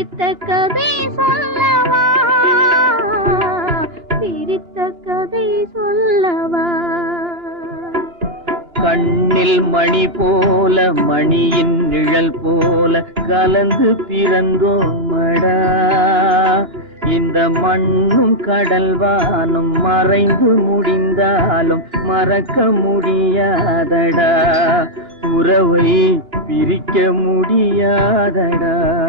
பிரித்த கதை சொல்லவா, பிரித்த கதை சொல்லவா. கண்ணில் மணி போல மணியின் நிழல் போல கலந்து பிறந்தோமடா. இந்த மண்ணும் கடல் வானும் மறைந்து முடிந்தாலும் மறக்க முடியாதடா. உறவை பிரிக்க முடியாதடா.